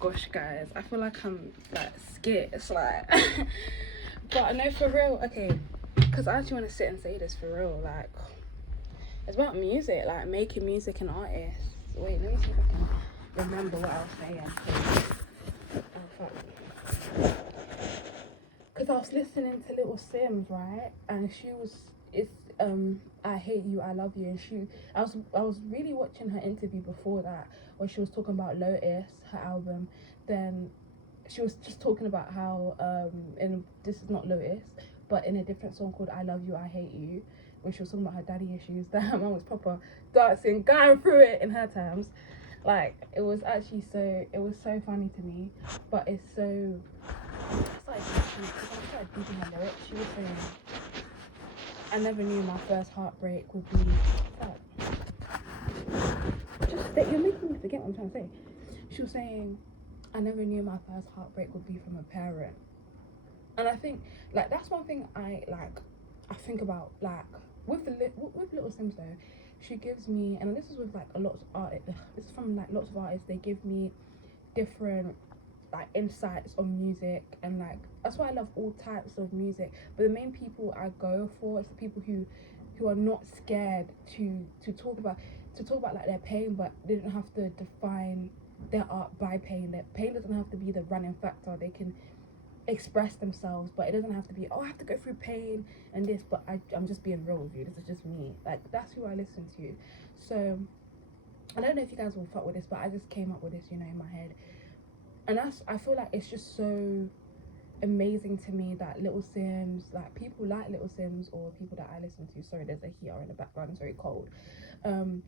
Gosh, guys, I feel like I'm like scared. It's like, but I know for real. Okay, because I actually want to sit and say this for real. Like, it's about music, like making music and artists. Wait, let me see if I can remember what I was saying. Because I was listening to Little Sims, right? And she was, it's I hate you, I love you, and I was really watching her interview before that, where she was talking about Lotus, her album. Then she was just talking about how in this is not Lotus, but in a different song called I Love You, I Hate You, where she was talking about her daddy issues. That her mum was proper dancing, going through it in her terms. Like it was so funny to me, but it's so. I started thinking her lyrics. She was saying, "I never knew my first heartbreak would be." Just that you're making me forget what I'm trying to say. She was saying, "I never knew my first heartbreak would be from a parent," and I think like that's one thing I like. I think about like with Little Sims though. She gives me, and this is with like a lot of artists. This is from like lots of artists. They give me different like insights on music, and like that's why I love all types of music. But the main people I go for is the people who are not scared to talk about like their pain, but they don't have to define their art by pain. That pain doesn't have to be the running factor. They can express themselves, but it doesn't have to be, oh, I have to go through pain and this. But I'm just being real with you. This is just me. Like that's who I listen to. So I don't know if you guys will fuck with this, but I just came up with this, you know, in my head. And I feel like it's just so amazing to me that Little Sims, like people like Little Sims or people that I listen to, sorry, there's a heater in the background, it's very cold. Um,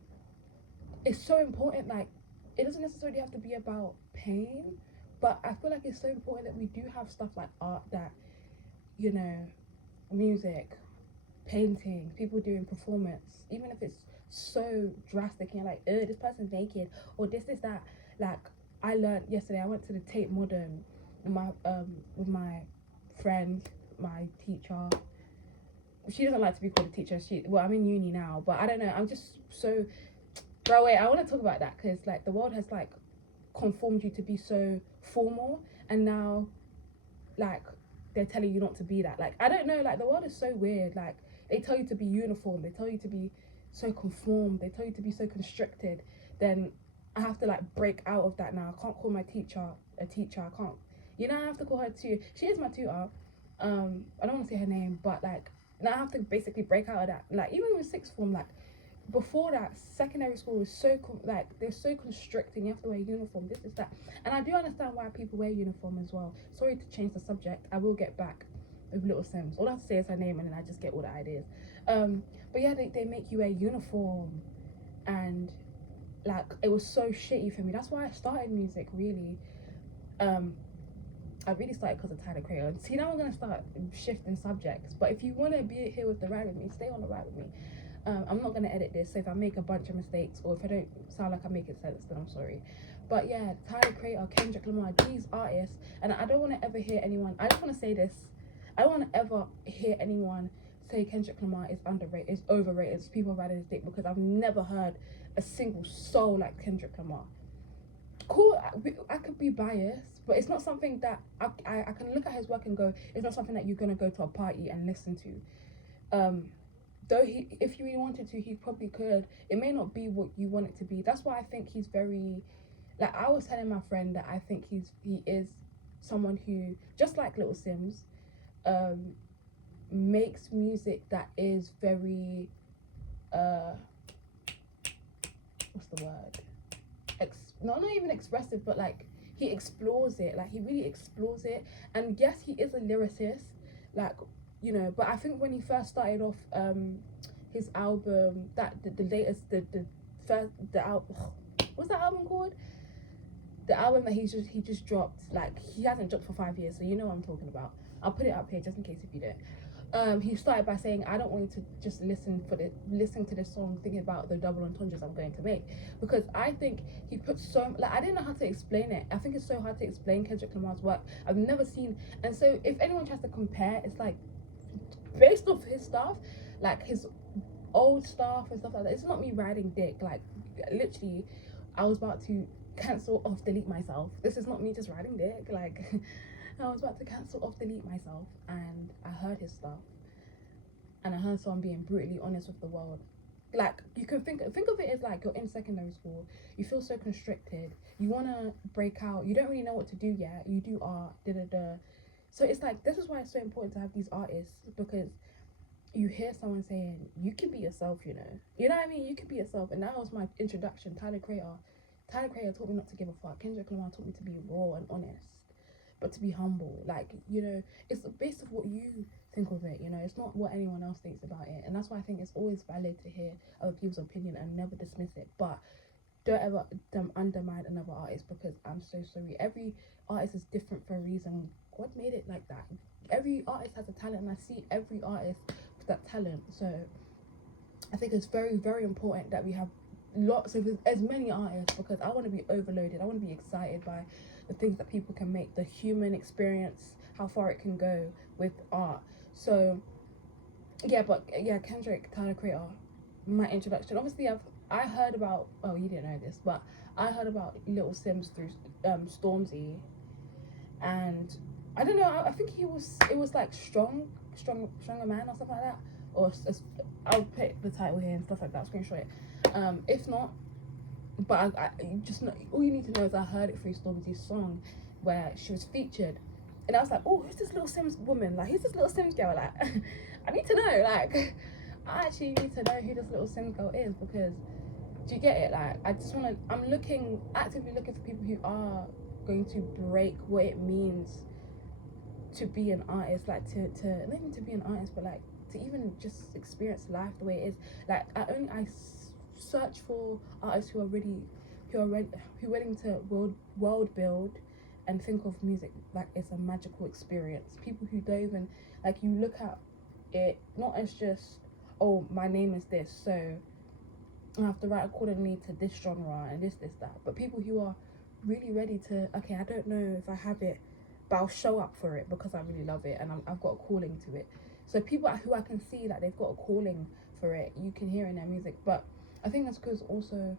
it's so important, like it doesn't necessarily have to be about pain, but I feel like it's so important that we do have stuff like art that, you know, music, painting, people doing performance, even if it's so drastic and you're like, this person's naked or this that. Like I learned yesterday, I went to the Tate Modern with my friend, my teacher. She doesn't like to be called a teacher. I'm in uni now, but I don't know. I'm just so bro. Wait, I want to talk about that because like the world has like conformed you to be so formal, and now like they're telling you not to be that. Like I don't know, like the world is so weird. Like they tell you to be uniform, they tell you to be so conformed, they tell you to be so constricted. Then I have to like break out of that now. I can't call my teacher a teacher. I can't, you know, I have to call her too. She is my tutor. I don't want to say her name, but like now I have to basically break out of that. Like even with sixth form, like before that, secondary school was so like they're so constricting. You have to wear a uniform. This is that, and I do understand why people wear uniform as well. Sorry to change the subject. I will get back with Little Sims. All I have to say is her name, and then I just get all the ideas. But yeah, they make you wear uniform, and like it was so shitty for me. That's why I started music. Really, I really started because of Tyler Creator. See, now I'm gonna start shifting subjects. But if you wanna be here with the ride with me, stay on the ride with me. I'm not gonna edit this, so if I make a bunch of mistakes or if I don't sound like I'm making sense, then I'm sorry. But yeah, Tyler Creator, Kendrick Lamar, these artists, and I don't want to ever hear anyone. I just want to say this: I don't want to ever hear anyone say Kendrick Lamar is underrated, is overrated, it's people riding his dick, because I've never heard a single soul like Kendrick Lamar. Cool, I could be biased, but it's not something that I can look at his work and go, it's not something that you're gonna go to a party and listen to. Though if you really wanted to, he probably could. It may not be what you want it to be. That's why I think he's very, like I was telling my friend that I think he is someone who, just like Little Sims, makes music that is very what's the word? Not even expressive, but like he explores it. Like he really explores it. And yes, he is a lyricist, like, you know. But I think when he first started off, his album, that the latest, the first, the album, what's that album called? The album that he just dropped. Like he hasn't dropped for 5 years, so you know what I'm talking about. I'll put it up here just in case if you don't. He started by saying, I don't want you to just listen to this song thinking about the double entendres I'm going to make, because I think he put so, like, I didn't know how to explain it. I think it's so hard to explain Kendrick Lamar's work. I've never seen, and so if anyone tries to compare, it's like based off his stuff, like his old stuff and stuff like that. It's not me riding dick, like literally I was about to cancel off delete myself. This is not me just riding dick. Like, I was about to cancel off delete myself, and I heard his stuff, and I heard someone being brutally honest with the world. Like, you can think of it as like you're in secondary school, you feel so constricted, you want to break out, you don't really know what to do yet, you do art, so it's like, this is why it's so important to have these artists, because you hear someone saying you can be yourself, you know what I mean, you can be yourself. And that was my introduction. Tyler Creator taught me not to give a fuck. Kendrick Lamar taught me to be raw and honest, but to be humble. Like, you know, it's based off what you think of it, you know, it's not what anyone else thinks about it. And that's why I think it's always valid to hear other people's opinion and never dismiss it, but don't ever undermine another artist, because I'm so sorry, every artist is different for a reason. God made it like that. Every artist has a talent, and I see every artist with that talent. So I think it's very, very important that we have lots of as many artists, because I want to be overloaded. I want to be excited by the things that people can make, the human experience, how far it can go with art. So yeah, but yeah, Kendrick, Tyler Creator, my introduction. Obviously, I heard about, oh, you didn't know this, but I heard about Little Sims through Stormzy, and I don't know, I think it was like stronger man or something like that, or I'll put the title here and stuff like that, screenshot it. If not, but I just know, all you need to know is I heard it through Stormzy's song where she was featured, and I was like, oh, who's this Little Sims woman? Like, who's this Little Sims girl? Like, I need to know. Like, I actually need to know who this Little Sims girl is, because, do you get it? Like, I just want to, I'm actively looking for people who are going to break what it means to be an artist, like to not even to be an artist, but like to even just experience life the way it is. Like, I search for artists who are willing to world build and think of music like it's a magical experience. People who don't even, like, you look at it not as just, oh, my name is this, so I have to write accordingly to this genre and this that, but people who are really ready to, okay, I don't know if I have it, but I'll show up for it because I really love it and I've got a calling to it. So people who I can see that they've got a calling for it, you can hear in their music. But I think that's because also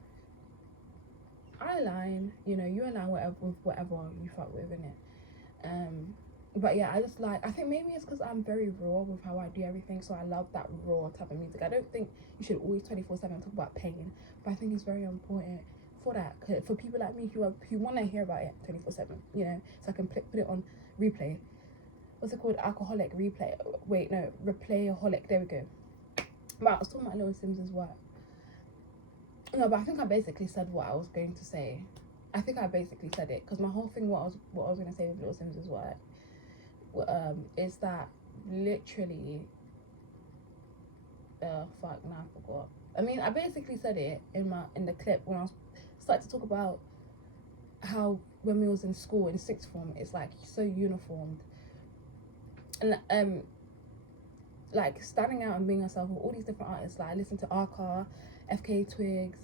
I align, you know, you align with whatever you fuck with, innit? But yeah, I think maybe it's because I'm very raw with how I do everything, so I love that raw type of music. I don't think you should always 24/7 talk about pain, but I think it's very important for that, for people like me who want to hear about it 24/7, you know, so I can put it on replay. What's it called? Alcoholic replay. Wait, no, replayaholic. There we go. But I was talking about Little Sims' work. No, but I think I basically said what I was going to say. I think I basically said it, because my whole thing, what I was going to say with Little Sims' work, is that literally, fuck, now I forgot. I mean, I basically said it in the clip when I started to talk about how when we was in school in sixth form, it's like so uniformed, and like standing out and being yourself with all these different artists. Like, I listened to Arca, FK Twigs,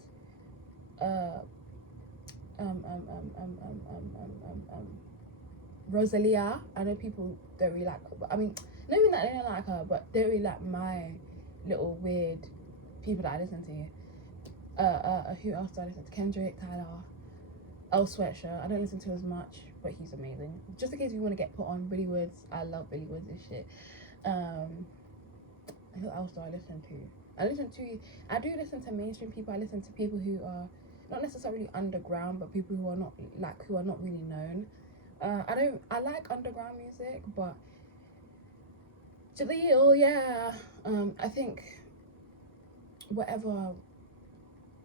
Rosalia. I know people don't really like her, but I mean, not even that they don't like her, but they don't really like my little weird people that I listen to. Who else do I listen to? Kendrick, Tyler, L Sweatshirt. I don't listen to as much, but he's amazing. Just in case you want to get put on, Billy Woods. I love Billy Woods and shit. Who else do I listen to? I do listen to mainstream people. I listen to people who are not necessarily underground, but people who are not really known. I like underground music, but I think whatever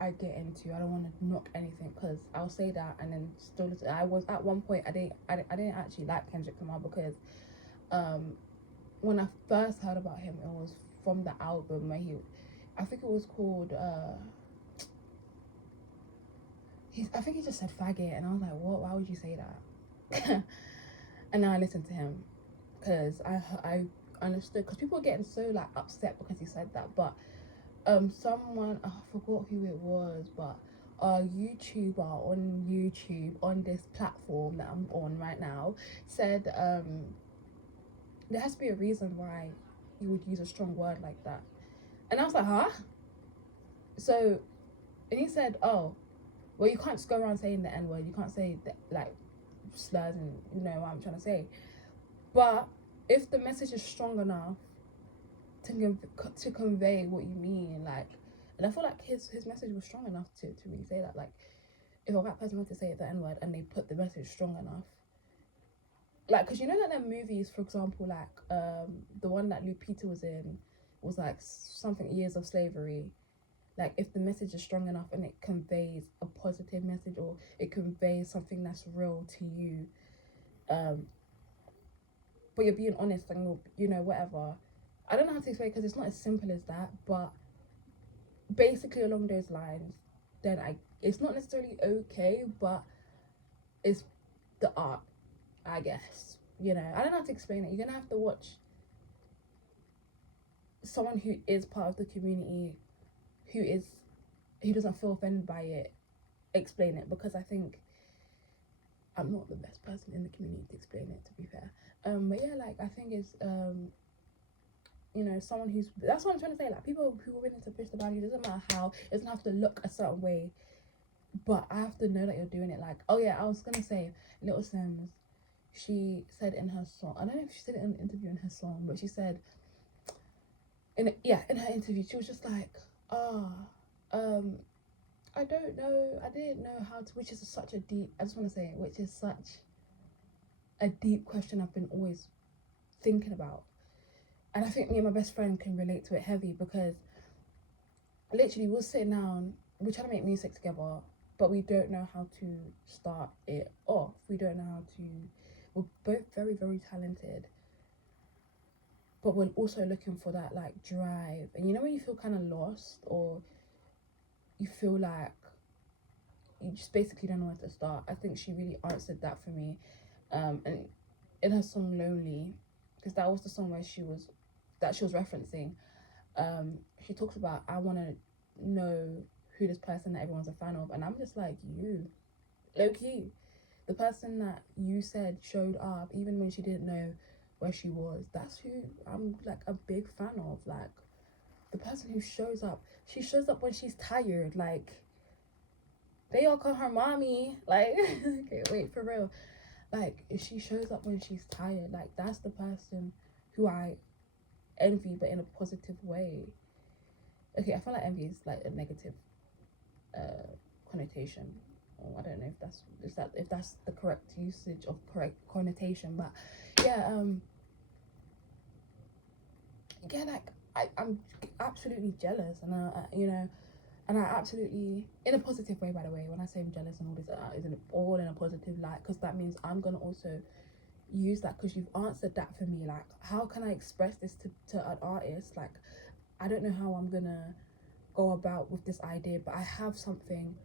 I get into, I don't want to knock anything, because I'll say that and then still listen. I was at one point, I didn't actually like Kendrick Lamar, because when I first heard about him, it was from the album where I think it was called I think he just said faggot, and I was like, what? Why would you say that? And now I listened to him, because I understood, because people were getting so like upset because he said that. But someone, I forgot who it was, but a YouTuber on YouTube, on this platform that I'm on right now, said there has to be a reason why you would use a strong word like that. And I was like, huh? So, and he said, oh, Well, you can't just go around saying the N word. You can't say that, like, slurs, and you know what I'm trying to say. But if the message is strong enough to convey what you mean, like, and I feel like his message was strong enough to really say that. Like, if a white person wants to say the N word and they put the message strong enough, like, because you know that there are movies, for example, like the one that Lupita was in was like something years of slavery. Like, if the message is strong enough and it conveys a positive message, or it conveys something that's real to you, but you're being honest and you're, you know, whatever. I don't know how to explain, because it's not as simple as that, but basically along those lines, then it's not necessarily okay, but it's the art, I guess. You know, I don't know how to explain it. You're gonna have to watch someone who is part of the community, who doesn't feel offended by it, explain it, because I think I'm not the best person in the community to explain it, to be fair. But yeah, like, I think it's you know, someone who's, that's what I'm trying to say, like, people who are willing to push the boundary, doesn't matter how, it doesn't have to look a certain way, but I have to know that you're doing it. Like, oh yeah, I was gonna say, Little Sims, she said in her song, I don't know if she said it in an interview in her song, but she said in her interview, she was just like, I don't know, I didn't know how to, which is such a deep, I just want to say it, which is such a deep question I've been always thinking about. And I think me and my best friend can relate to it heavy, because literally we're sitting down, we're trying to make music together, but we don't know how to start it off. We don't know how to, we're both very, very talented, but we're also looking for that, like, drive. And you know when you feel kind of lost, or you feel like you just basically don't know where to start? I think she really answered that for me. And in her song Lonely, because that was the song where she was referencing, she talks about, I want to know who this person that everyone's a fan of, and I'm just like, you, low key, the person that you said showed up even when she didn't know where she was, that's who I'm, like, a big fan of. Like, the person who shows up, she shows up when she's tired. Like, they all call her mommy, like, okay, wait, for real. Like, if she shows up when she's tired, like, that's the person who I envy, but in a positive way. Okay, I feel like envy is like a negative connotation, or I don't know if that's the correct usage of correct connotation, but yeah, yeah, like, I'm absolutely jealous, and you know, and I absolutely, in a positive way, by the way. When I say I'm jealous and all this, isn't all in a positive light, because that means I'm gonna also use that, because you've answered that for me. Like, how can I express this to an artist? Like, I don't know how I'm gonna go about with this idea, but I have something.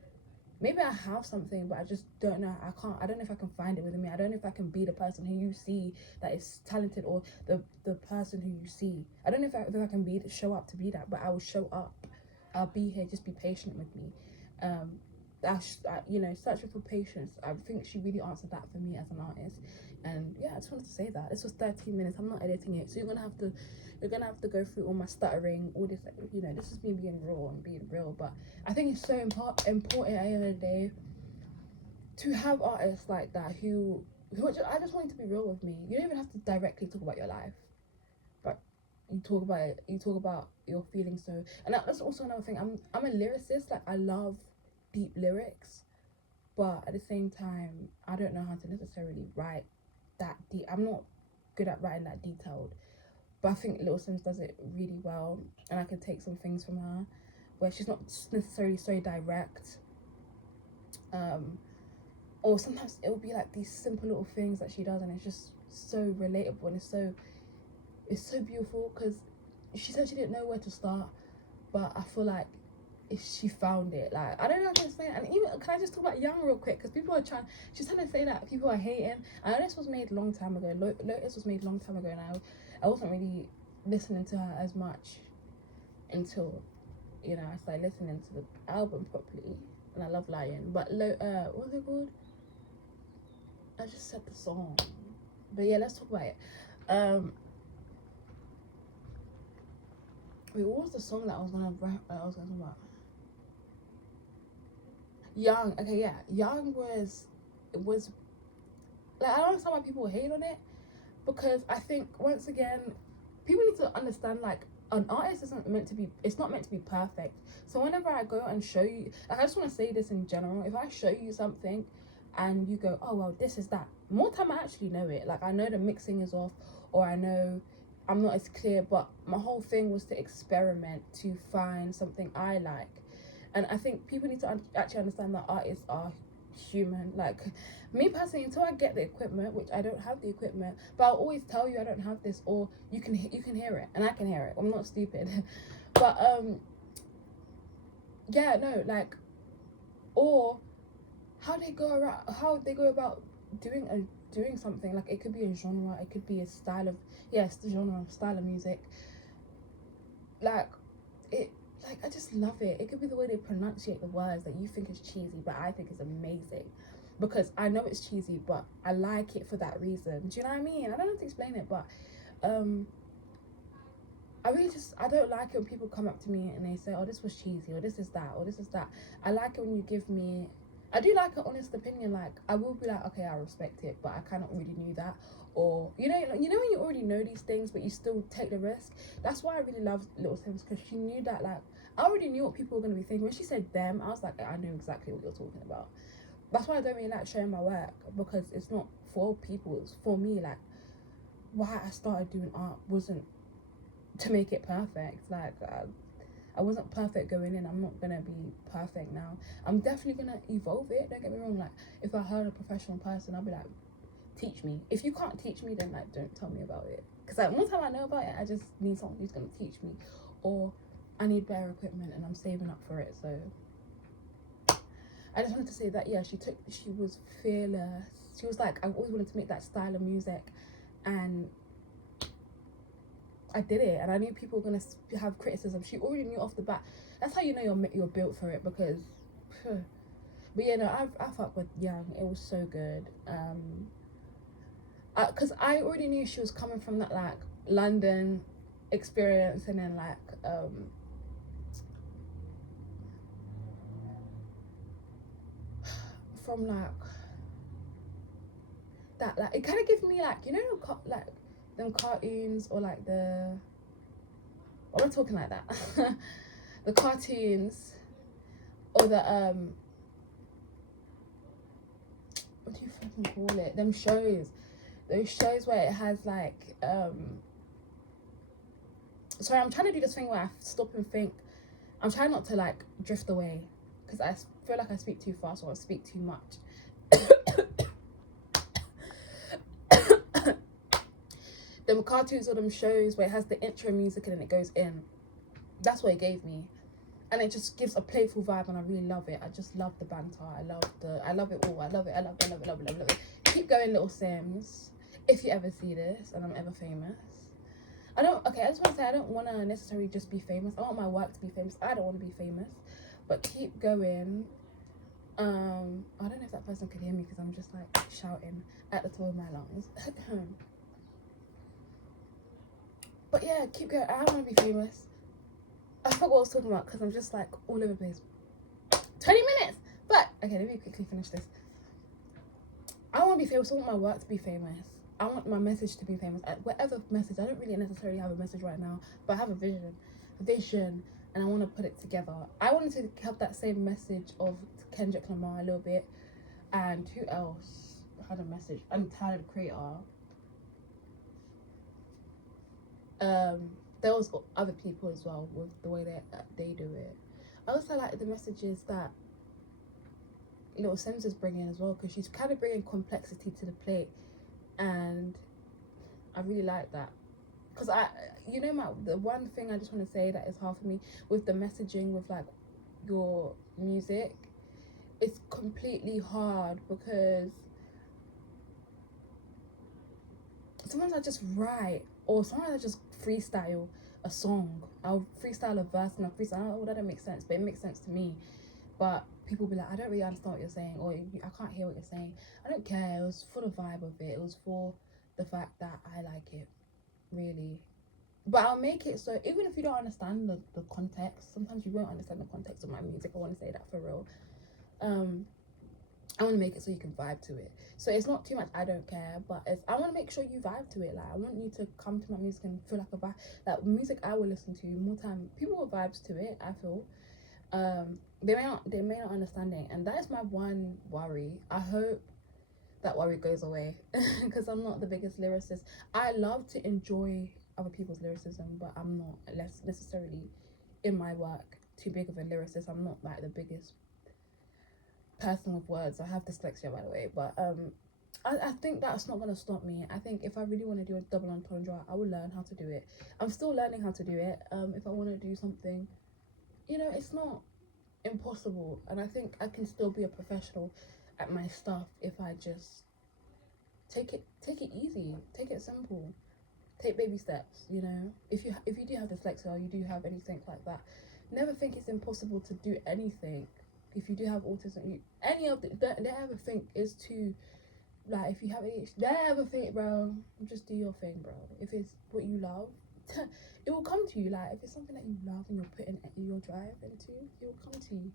Maybe I have something, but I just don't know. I don't know if I can find it within me. I don't know if I can be the person who you see that is talented, or the person who you see. I don't know if I can be, show up to be that, but I will show up. I'll be here. Just be patient with me. You know, searching for patience. I think she really answered that for me as an artist. And yeah, I just wanted to say that this was 13 minutes. I'm not editing it, so you're gonna have to go through all my stuttering, all this. Like, you know, this is me being raw and being real. But I think it's so important at the end of the day to have artists like that who I just want you to be real with me. You don't even have to directly talk about your life, but you talk about it. You talk about your feelings. So, and that's also another thing. I'm a lyricist. Like, I love deep lyrics, but at the same time, I don't know how to necessarily write that deep. I'm not good at writing that detailed, but I think Little Sims does it really well, and I could take some things from her where she's not necessarily so direct, or sometimes it will be like these simple little things that she does, and it's just so relatable, and it's so beautiful, because she said she didn't know where to start, but I feel like if she found it, like, I don't know how to explain it. And even, can I just talk about Young real quick, because people are she's trying to say that people are hating. I know this was made a long time ago. Lotus was made a long time ago, and I wasn't really listening to her as much until, you know, I started listening to the album properly, and I love Lion. But what's it called? I just said the song, but yeah, let's talk about it. Wait, what was the song that I was gonna talk about? Young, okay, yeah, Young was like, I don't understand why people hate on it, because I think, once again, people need to understand, like, an artist isn't meant to be, it's not meant to be perfect. So whenever I go and show you, like, I just want to say this in general, if I show you something and you go, oh well, this is that, more time I actually know it, like, I know the mixing is off, or I know I'm not as clear, but my whole thing was to experiment, to find something I like. And I think people need to actually understand that artists are human. Like, me personally, until I get the equipment, which I don't have the equipment, but I'll always tell you I don't have this, or you can hear it, and I can hear it. I'm not stupid. But yeah, no, like, or how they go about doing something. Like, it could be a genre, it could be a style of, yes, the genre, style of music. Like, it, like, I just love it. It could be the way they pronunciate the words that you think is cheesy, but I think is amazing, because I know it's cheesy, but I like it for that reason. Do you know what I mean? I don't know how to explain it, but I don't like it when people come up to me and they say, oh, this was cheesy, or this is that, or this is that. I like it when you give me, I do like an honest opinion. Like, I will be like, okay, I respect it, but I kind of already knew that. Or, you know when you already know these things, but you still take the risk. That's why I really love Little Sims, because she knew that, like, I already knew what people were going to be thinking. When she said them, I was like, I knew exactly what you're talking about. That's why I don't really like sharing my work, because it's not for people, it's for me. Like, why I started doing art wasn't to make it perfect. Like, I wasn't perfect going in. I'm not gonna be perfect now. I'm definitely gonna evolve it. Don't get me wrong. Like, if I heard a professional person, I'll be like, teach me. If you can't teach me, then, like, don't tell me about it. Because, like, one time I know about it, I just need someone who's gonna teach me, or I need better equipment and I'm saving up for it. So I just wanted to say that, yeah, she was fearless. She was like, I've always wanted to make that style of music, and I did it. And I knew people were gonna have criticism. She already knew off the bat. That's how you know you're built for it, because but yeah, no, I fuck with Young. It was so good. Because I already knew she was coming from that, like, London experience, and then, like, from, like, that, like, it kind of gives me, like, like, them cartoons, or like I'm not talking like that. The cartoons, or the what do you fucking call it? Them shows, those shows where it has, like, sorry, I'm trying to do this thing where I stop and think. I'm trying not to, like, drift away, because I feel like I speak too fast, or I speak too much. Them cartoons or them shows where it has the intro music and then it goes in. That's what it gave me. And it just gives a playful vibe, and I really love it. I just love the banter. I love it all. I love it. Love it. Keep going, Little Sims. If you ever see this and I'm ever famous. I just want to say, I don't want to necessarily just be famous. I want my work to be famous. I don't want to be famous. But keep going. I don't know if that person could hear me, because I'm just, like, shouting at the top of my lungs. But yeah, keep going. I want to be famous. I forgot what I was talking about, because I'm just, like, all over the place. 20 minutes! But, okay, let me quickly finish this. I want to be famous. I want my work to be famous. I want my message to be famous. Whatever message. I don't really necessarily have a message right now, but I have a vision, and I want to put it together. I wanted to have that same message of Kendrick Lamar a little bit, and who else had a message? I'm Tyler, the Creator. There was other people as well with the way that they do it. I also like the messages that Little Sims is bringing as well, because she's kind of bringing complexity to the plate, and I really like that. Because the one thing I just want to say that is hard for me with the messaging with, like, your music, it's completely hard, because sometimes I just write, or sometimes I just freestyle a song. I'll freestyle a verse and I'll freestyle, oh, that don't make sense, but it makes sense to me. But people will be like, I don't really understand what you're saying, or I can't hear what you're saying. I don't care. It was for the vibe of it. It was for the fact that I like it, really. But I'll make it so even if you don't understand the context, sometimes you won't understand the context of my music. I want to say that for real. I want to make it so you can vibe to it. So it's not too much I don't care, but it's I want to make sure you vibe to it. Like I want you to come to my music and feel like a vibe. Like music I will listen to more time. People with vibes to it. I feel. They may not understand it, and that is my one worry. I hope that worry goes away because I'm not the biggest lyricist. I love to enjoy other people's lyricism, but I'm not less necessarily in my work too big of a lyricist. I'm not like the biggest person with words. I have dyslexia, by the way, but I think that's not gonna stop me. I think if I really want to do a double entendre, I will learn how to do it. I'm still learning how to do it. If I want to do something, it's not impossible, and I think I can still be a professional at my stuff if I just take it easy, take it simple, take baby steps. If you do have dyslexia or you do have anything like that, never think it's impossible to do anything. If you do have autism, don't ever think it's too, like, if you have ADHD, don't ever think, bro, just do your thing, bro. If it's what you love, it will come to you. Like, if it's something that you love and you're putting your drive into, it will come to you.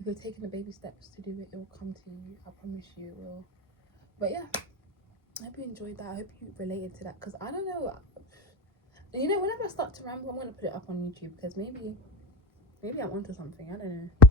If you're taking the baby steps to do it, it will come to you. I promise you it will. But yeah, I hope you enjoyed that. I hope you related to that, because I don't know, whenever I start to ramble, I'm going to put it up on YouTube, because maybe I'm onto something. I don't know.